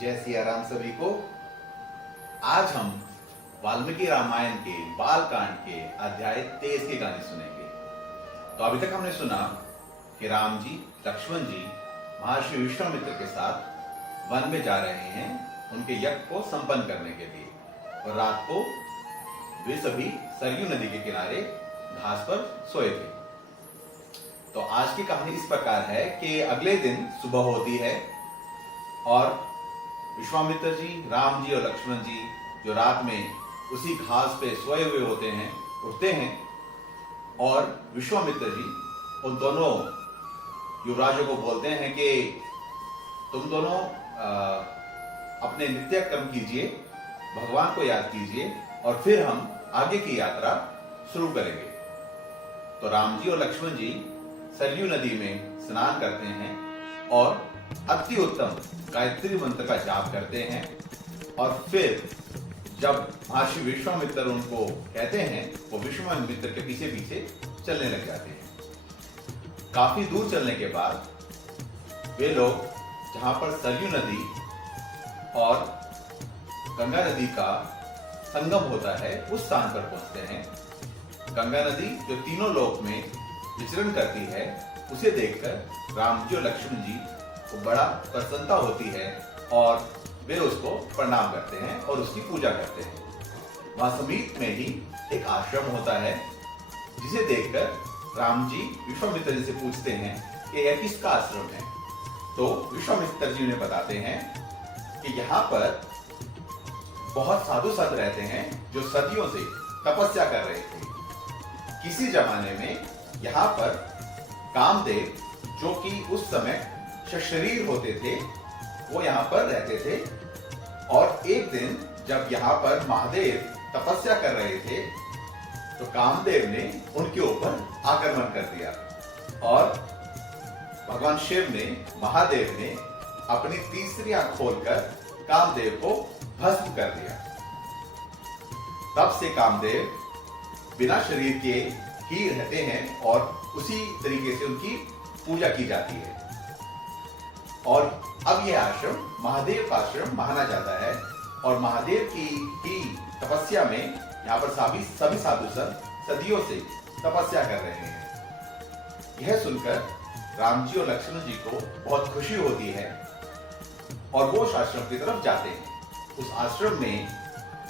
जय सिया राम सभी को। आज हम वाल्मीकि रामायण के बाल कांड के अध्याय 23 की कहानी सुनेंगे। तो अभी तक हमने सुना कि राम जी लक्ष्मण जी महर्षि विश्वामित्र के साथ वन में जा रहे हैं उनके यज्ञ को संपन्न करने के लिए, और रात को वे सभी सरयू नदी के किनारे घास पर सोए थे। तो आज की कहानी इस प्रकार है कि अगले दिन सुबह होती है और विश्वामित्र जी, राम जी और लक्ष्मण जी जो रात में उसी घास पे सोए हुए होते हैं, उठते हैं और विश्वामित्र जी उन दोनों युवराजों को बोलते हैं कि तुम दोनों अपने नित्य कर्म कीजिए, भगवान को याद कीजिए और फिर हम आगे की यात्रा शुरू करेंगे। तो राम जी और लक्ष्मण जी सरयू नदी में स्नान करते हैं और अति उत्तम गायत्री मंत्र का जाप करते हैं, और फिर जब महर्षि विश्वामित्र उनको कहते हैं वो विश्वामित्र के पीछे पीछे चलने लग जाते हैं। काफी दूर चलने के बाद वे लोग जहां पर सरयू नदी और गंगा नदी का संगम होता है उस स्थान पर पहुंचते हैं। गंगा नदी जो तीनों लोक में विचरण करती है, उसे देखकर राम जी और लक्ष्मण जी को बड़ा प्रसन्नता होती है और वे उसको प्रणाम करते हैं और उसकी पूजा करते हैं। वहां समीप में ही एक आश्रम होता है, जिसे देखकर राम जी विश्वामित्र जी से पूछते हैं कि यह किसका आश्रम है। तो विश्वामित्र जी उन्हें बताते हैं कि यहाँ पर बहुत साधु संत रहते हैं जो सदियों से तपस्या कर रहे थे। किसी जमाने में यहाँ पर कामदेव, जो कि उस समय शरीर होते थे, वो यहाँ पर रहते थे। और एक दिन जब यहाँ पर महादेव तपस्या कर रहे थे तो कामदेव ने उनके ऊपर आक्रमण कर दिया और भगवान शिव ने, महादेव ने अपनी तीसरी आंख खोलकर कामदेव को भस्म कर दिया। तब से कामदेव बिना शरीर के ही रहते हैं और उसी तरीके से उनकी पूजा की जाती है। और अब यह आश्रम महादेव का आश्रम माना जाता है और महादेव की ही तपस्या में यहाँ पर सभी साधु संत सदियों से तपस्या कर रहे हैं। यह सुनकर राम जी और लक्ष्मण जी को बहुत खुशी होती है और वो उस आश्रम की तरफ जाते हैं। उस आश्रम में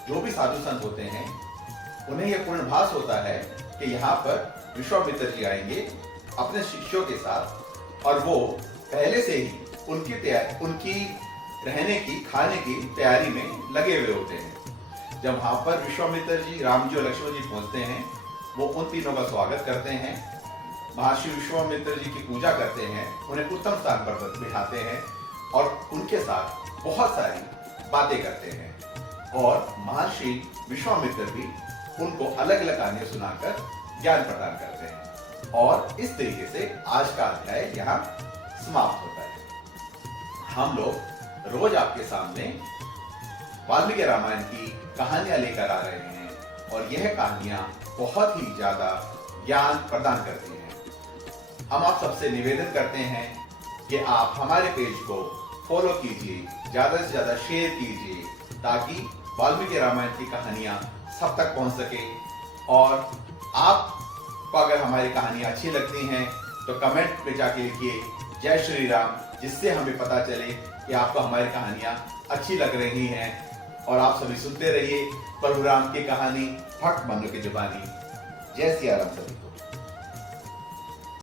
जो भी साधु संत होते हैं, उन्हें यह पूर्णभास होता है कि यहाँ पर विश्वामित्र जी आएंगे अपने शिष्यों के साथ, और वो पहले से ही उनकी रहने की, खाने की तैयारी में लगे हुए होते हैं। जब वहां पर विश्वामित्र जी, राम जी और लक्ष्मण जी पहुंचते हैं, वो उन तीनों का स्वागत करते हैं, महर्षि विश्वामित्र जी की पूजा करते हैं, उन्हें उत्तम स्थान पर बिठाते हैं और उनके साथ बहुत सारी बातें करते हैं। और महर्षि विश्वामित्र भी उनको अलग अलग कहानियां सुनाकर ज्ञान प्रदान करते हैं। और इस तरीके से आज का अध्याय यहाँ समाप्त होता है। हम लोग रोज आपके सामने वाल्मीकि रामायण की कहानियां लेकर आ रहे हैं और यह कहानियां बहुत ही ज्यादा ज्ञान प्रदान करती हैं। हम आप सबसे निवेदन करते हैं कि आप हमारे पेज को फॉलो कीजिए, ज्यादा से ज्यादा शेयर कीजिए, ताकि वाल्मीकि रामायण की कहानियां सब तक पहुंच सके। और आपको अगर हमारी कहानियां अच्छी लगती हैं तो कमेंट में जाके लिखिए जय श्री राम, जिससे हमें पता चले कि आपको हमारी कहानियां अच्छी लग रही हैं। और आप सभी सुनते रहिए प्रभु राम की कहानी, फट मनु की जुबानी। जय सिया राम सभी को।